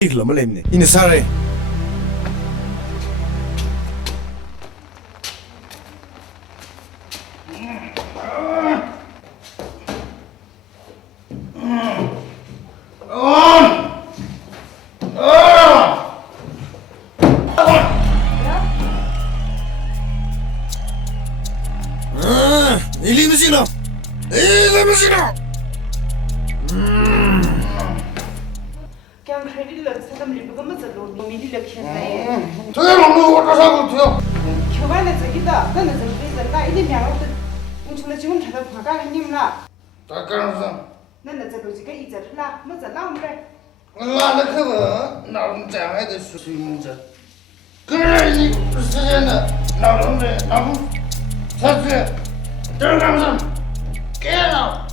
이글로 말했네. 이네 사래. 일리무시노. 그냥 크레딧을 사람들이 먹으면서 미리를 키웠어요. 저게 먹는 거 어떠사고 돼요? 교반에 저기다, 너는 저기서 나 이리 명하고 엄청나 지금 찾아 봐가 형님라. 닦아놓으세요. 너는 저도 지금 이제 라, 뭐저 나오래. 나는 그거 나름 장애도 수입니다. 그래 이 세계는 나름대 나무 사주에 들어가면서 깨나.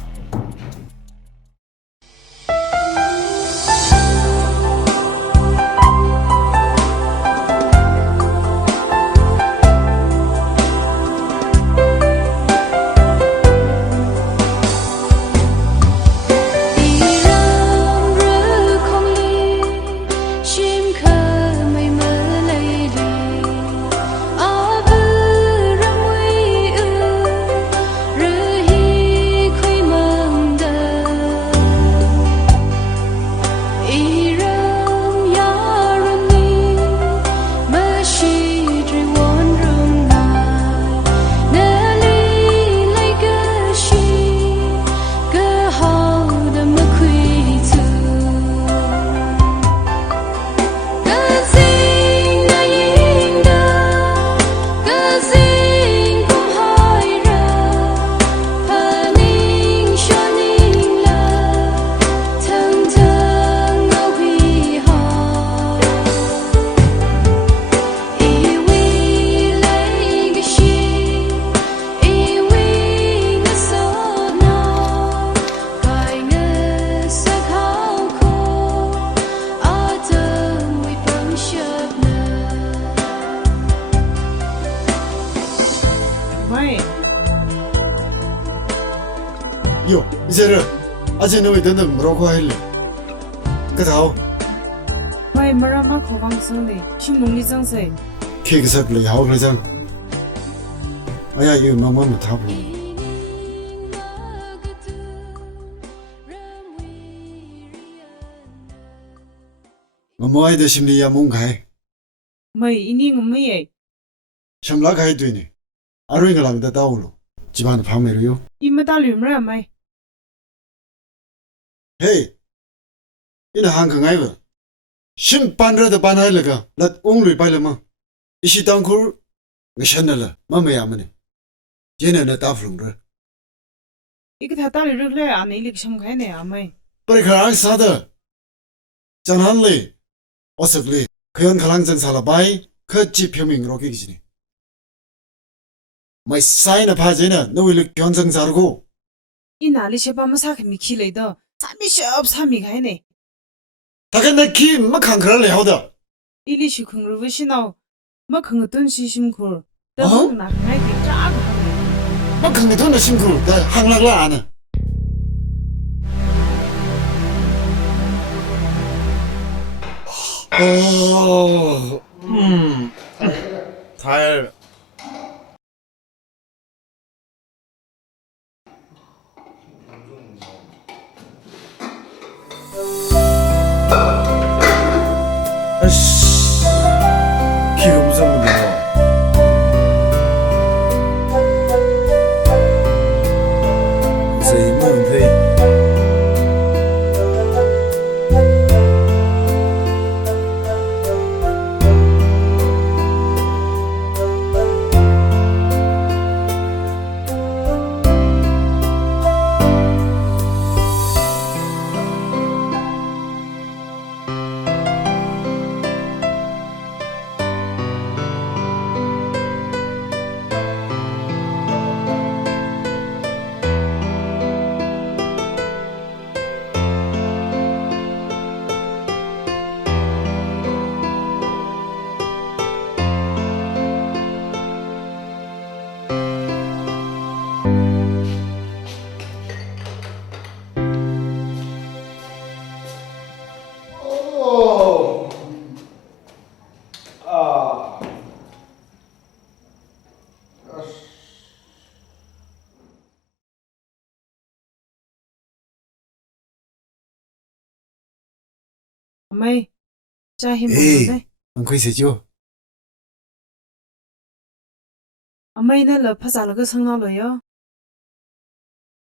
요, 이제는 아직 너희 너는 뭐라고 할래? 그다오 왜 말아마 거강성네, 신농리정세. 케이크 사플레 야오 그러잖아. 아야 이거 너무하면 다 보고. 뭐 아이들 심리야 뭔가해? 뭐 이닝은 뭐예? 샴라 가야 되네. 아로잉을 하면 다오로. 집안에 밤에로요. 이마달리므라 마이. 헤이, 이나 한강 아이가. 심판라도 반하일래가. 나 옹루이 빨려마. 이시 땅굴 ng셔널라 마메야머네. 얘네는 따프롱들. 이게 다 달리를 안에 이렇게 심가해네 아마이. 버리카랑 사다. 잔한리, 어석리, 그연 가랑전 살아바이, 그지 표명으로 기지니. 마이 사이나 파제나 너희를 견성 자르고. 이 나리 셰바마 사케 미키레이더 사미 숍 사미 가해네. 다가 키 막한그랄래 하다. 일리 시쿵르브 시나오 뭐 긍어떤 시심쿨 너 나가이 쫙 하네. 막한게 돈나 심구 나 항락라 안해. 달. 아씨, 기가 무서운데 뭐. 세이먼 페이. Amay, cha him Ê, đây. anh quay xe chưa? Amay na la phasa la ga sang na lo yo.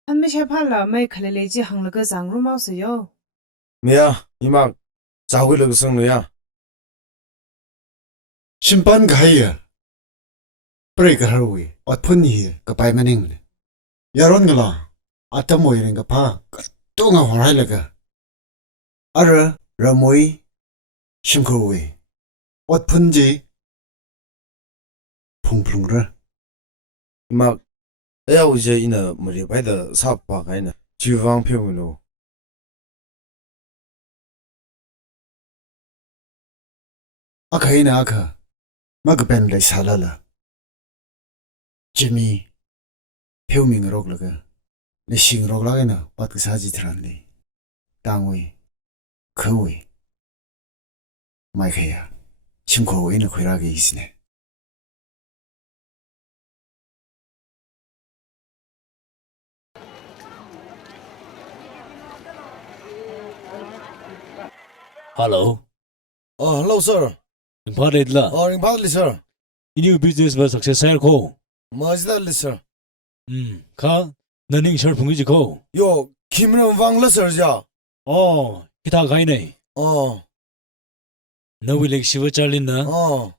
Han me sha pha la mai khale le ji hang la ga zang ru mau se yo. 뭐야 이막 자고를 성노야 심판 가이야. 브레이크 하루이. 어펀니 그 바이마닝. 야론 거라. 아따 모이는 거 봐. 뚱아 호라이라가. 알아. 라모이. 심코위. 어펀지. 풍풍을. 이막 애야 이제 이나 머리 바이다 사파 가이나 지방 표현으로 아카이나 아카. 마그 벤레 살라라. 지미. 표밍을 오글라가. 내 싱을 오글라가나. 어떻게 사지 들었니. 땅위. 그위. 마이크야. 심코위는 괴락이 있으네. Hello, hello sir important la. 링바들리 sir New business was successful ko. 마지달리 sir Ka naning shar pungi ko. 요 김런 왕라 sir자 Oh, kita kai nei. 어 No will like shiva charlin na. 어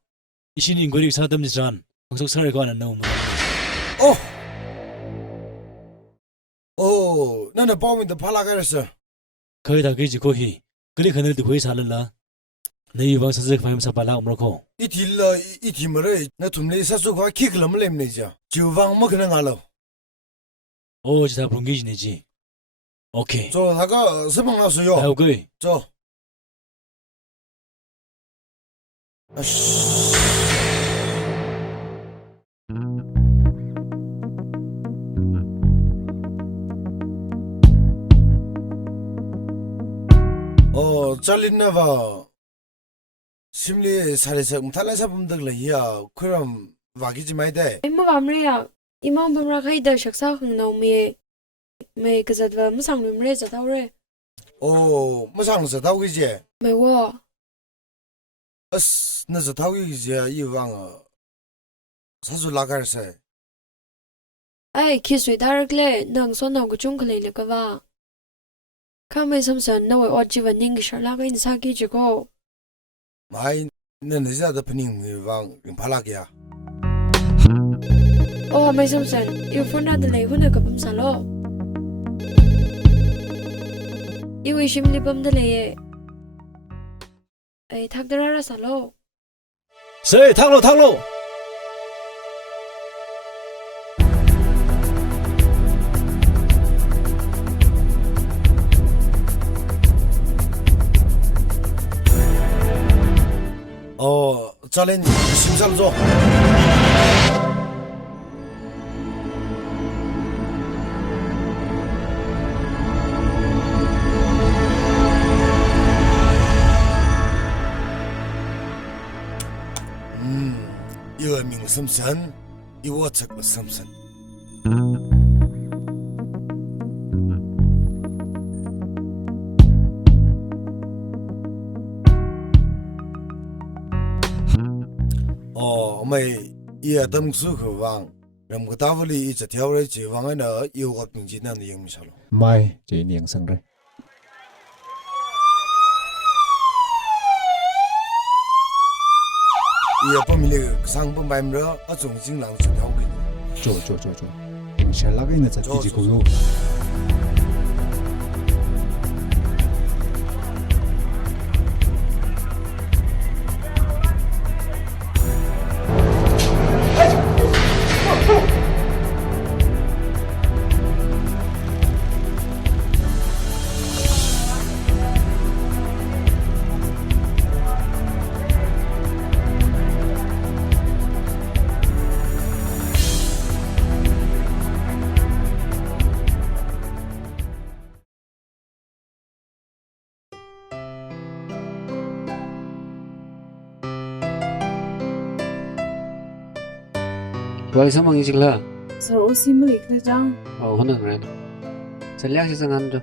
Ishin inquiry sa tam nisran. Pangsok sar ko na no. 오 나는 범인도 팔아가랬어 Kai da gi ko hi. Kali khanel du khoi salan la. Nei wang sa zek pham sa pala umro ko. 이딜라 이팀을 나 tumle 사수가 키클럼 렘네자 지방 뭐 그냥 알아 Oh, jita pungi ni ji. Okay. 저 나가 서방 나서요 Okay. 저 아씨 잘린나봐 심리 살에서 탈라사 범들이야 그럼 와기지 마이데 Em mua bám à, em mong bấm ra khai đời sắc sao không nào mày cái giật vào mức sang mình ra giật tao rồi 오 뭐상서 다우기지 mày wo 어스 너서 다우기지 이왕 사수 나가르세 ai khi suy ta rắc lệ nâng số nào của chúng cái này là cái va các mày xăm sần nào ở chỉ vấn ninh cái sợ là cái sao kia chứ cô 마이 너는 이제 더 푸닝 이왕 팔라기야 ô mày xăm sần yêu phone ra từ lấy phone cái bấm sao lo yêu ý sim li bấm từ lấy ai thắc ra sao lo Say thang lo. 잘린 심삼조 이거 명심선 이거 책을 섬선 mày ia tâm su khẩu vàng làm cái tao với chỉ theo đấy chỉ vàng ấy nữa yêu gặp những chuyện này như sao Mai chị niệm sang rồi. ia bấm mình sang bấm bài nữa ở trong chính là chỉ theo cái Cho. Mình sẽ lắc cái này sẽ chỉ có luôn. Vậy sao mang gì là? Sir o sim li kda jang. Hơn rồi. Sẽ lẽ sẽ sang ăn rồi.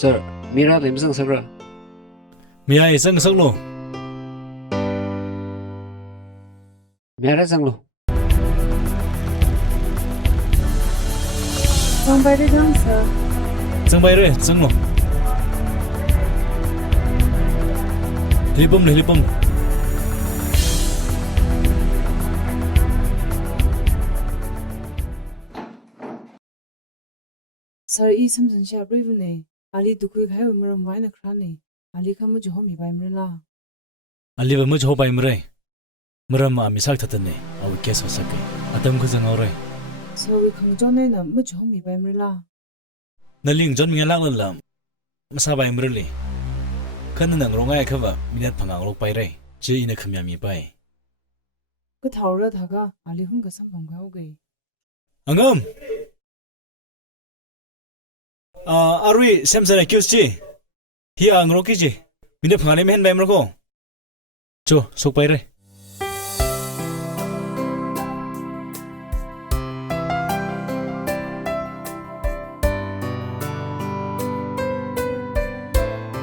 Sir, Mira lim sang sakra. มีไอ้สังสักโล Mira sang lo. 上班的样子， สังไปเลยสังโลลิปมเลยลิปม सर ई समझन से अपने बने आली दुखी खाए मरम वाइन खराने आली का मुझे हो मी बाय मरला อันนี้เป็นมือโชว์ไปเมื่อไรเมื่อมามีสักทัดเนี่ยเอาแก้สสักกี่อาตมคือจะเอาไร सर वी खंजोने न मुझे हो मी बाय मरला นั่นลิงจนมีลักลั่นมาสบายเมื่อไรขันนั่งร้องไห้เขาว่ามีนัดพังอังลงไปไรเจออินขมยามีไป 그 타오르 다가 알리 흥가 삼봉 가오게 อังมอารุยเซมสันคิวส์จีเฮียอังโรกิจีมีนัดพังอันไม่เห็นไปมั้งก็โจสุกไปเลย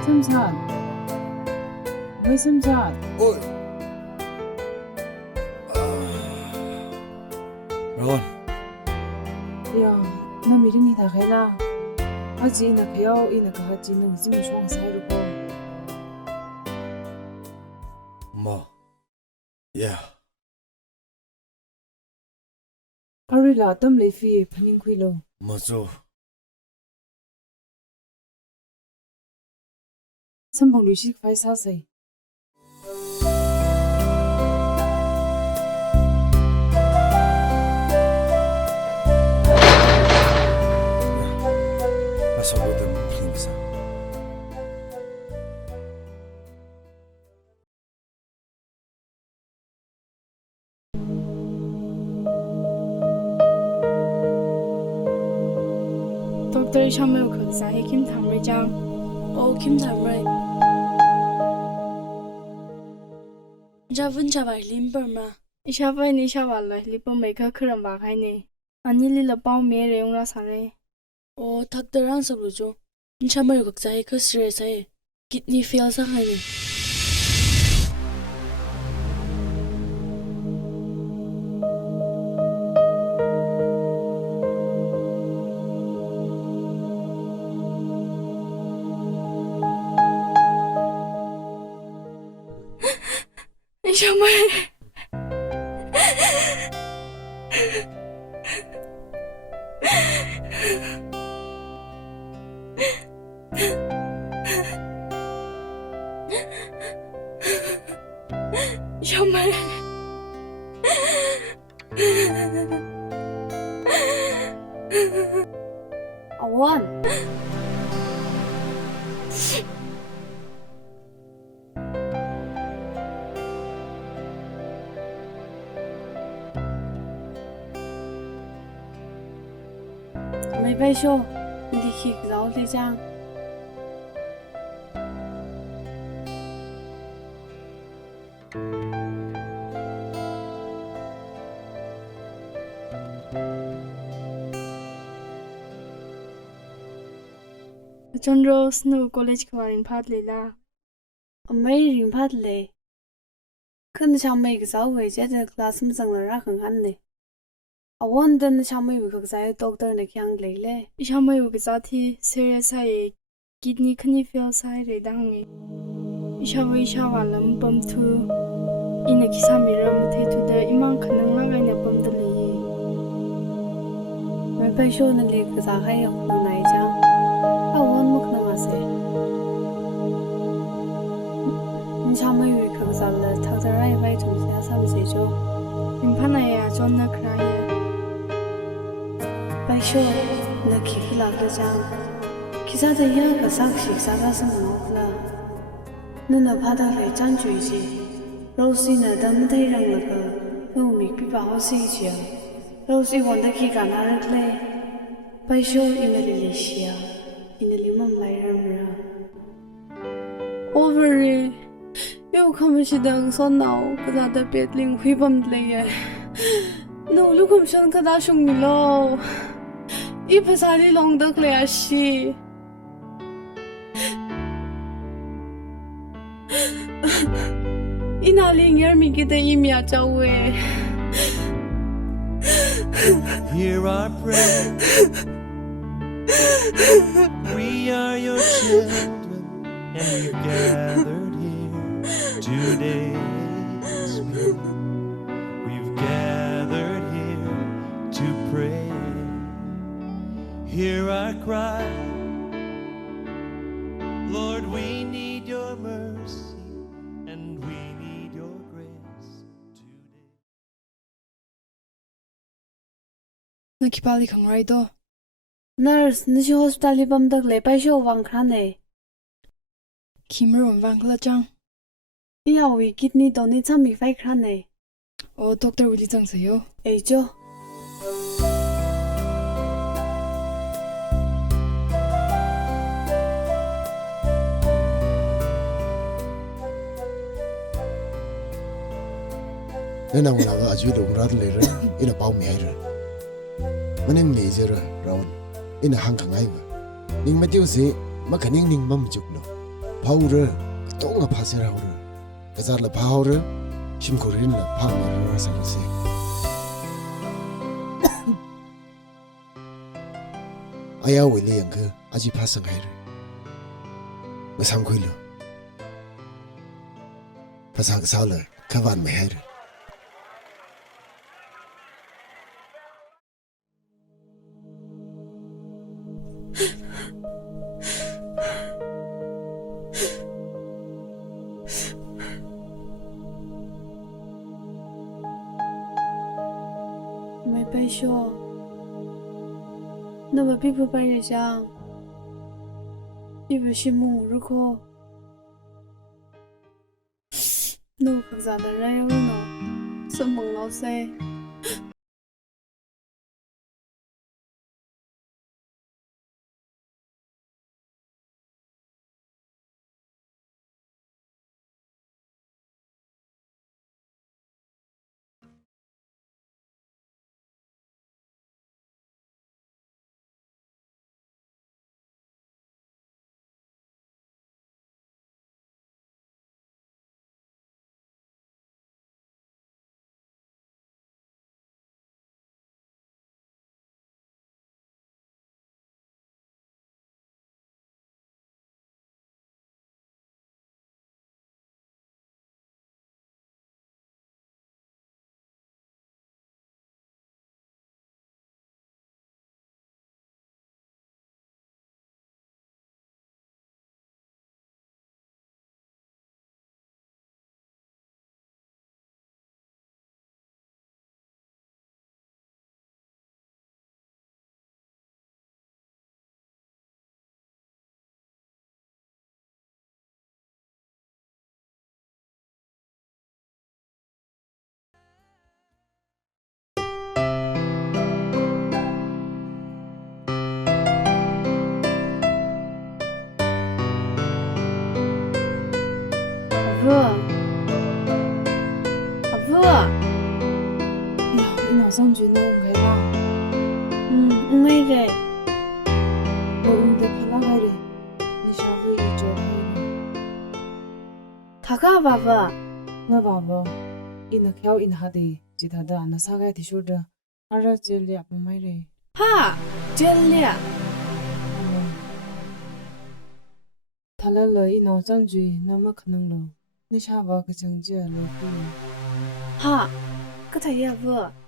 삼산 왜 삼산 Ôi. Rồi 야 나 미름이 다 해라 아지 나 배워 이나 가지 너 이쯤 좋은 사이로고 Mà. Yeah. 아리라 땀 레피 파닝 퀴로 Mà dù. 삼봉 루식 파이 사세 Mà sao có tâm phim sao? Doctor Shamil khaksa he kim thamre jang. Ô Kim Thamre. Javun Javar Limber ma. Isha vai ni sha wala lipo meka khram ba khai ne. Ani li la pau me reung la sare. Ô thak darang sab lo jo. Nchamar khaksa he ka stress hai. Kidney fail sa khai ne. Shamai. Shamai. Awan. Mấy bay show. Đi khik giáo đi jang. John Rose no college kwarin phat le la. Mấy ring phat le. Khăn chamai ka giáo we ja da class ma jang la ra khang han ne. Awan dan chamai wi khak sai doctor na kyang le le. Isha mai u ga thi serious hai kidney khani fail sai re dang ni. Isha walam pam thu. Ina kisa miram the thu da imang khanang la ga na pam da le. Mấy bay show na le ka za hai yok na nai jang. Awan muk na ma se. Chamai wi khak za la thak da rai vai thum sia sam se jo. In phana ya John na kra ye. Bay show na ki khila ka jang. Kisa da ya ka sak shi sa ga sam no khla. Na na pha da le chan chui ji. Rosie na dam thai rang la ka. No mi pi ba ho si chi. Rosie won da ki ka na ra kle. Bay show in le le shia. In le mom lai ram ra. Over yêu không chỉ đang son nào cái giá đặc biệt linh huy bầm lấy nô lúc không son cái đó sung ni lo ít phải sai đi long đất lấy à xí 哪里眼米给的一秒找我Hear our prayer. We are your children, and we're gathered here today. Spirit. We've gathered here to pray. Hear our cry. Lord, we need your mercy, and we need your grace today. 나 기빨리 강라이도 Nurse, nisi hospital bam dak le pai sho wang khan ne. 김을 원방클라 장. Iya wi kidney doni chami fai khan ne. doctor 우리 장서요. Ei cho. nên nào là ở dưới đồng ra lấy ra in là bao mì hay rồi mà nên mì giờ rồi rồi in là hàng hàng ai mà nhưng mà tiêu gì mà cái nhưng mà chụp nó bao rồi tổ ngà phá sẽ rồi cái giờ là bao rồi 심 고르는 là bao mà rồi sao rồi ai ao với liền cơ aji phá sang hay rồi mà sang khuya rồi phá sang sao rồi các bạn mày hay rồi Mai pai sho. Na ba pipu pai re jang. Ibu shimu ru ko. No khak za da ra yo no. Sam mong lao se. Abu. 야, 이 나상 주는 건가? Ngai re. 너운데 팔라가리. 니 샤브 이죠 하이나. Thaka baba. 나 봐봐. 이나 캬오 인 하데. 지다다 아나 사가야 디쇼드. 아라 젤리 아빠마이레. Ha. Jelia. 탈랄러 이 나상 주이 나마 가능로. 니 샤바 그 정지야 로쿠. Ha. Ka thai ya bu.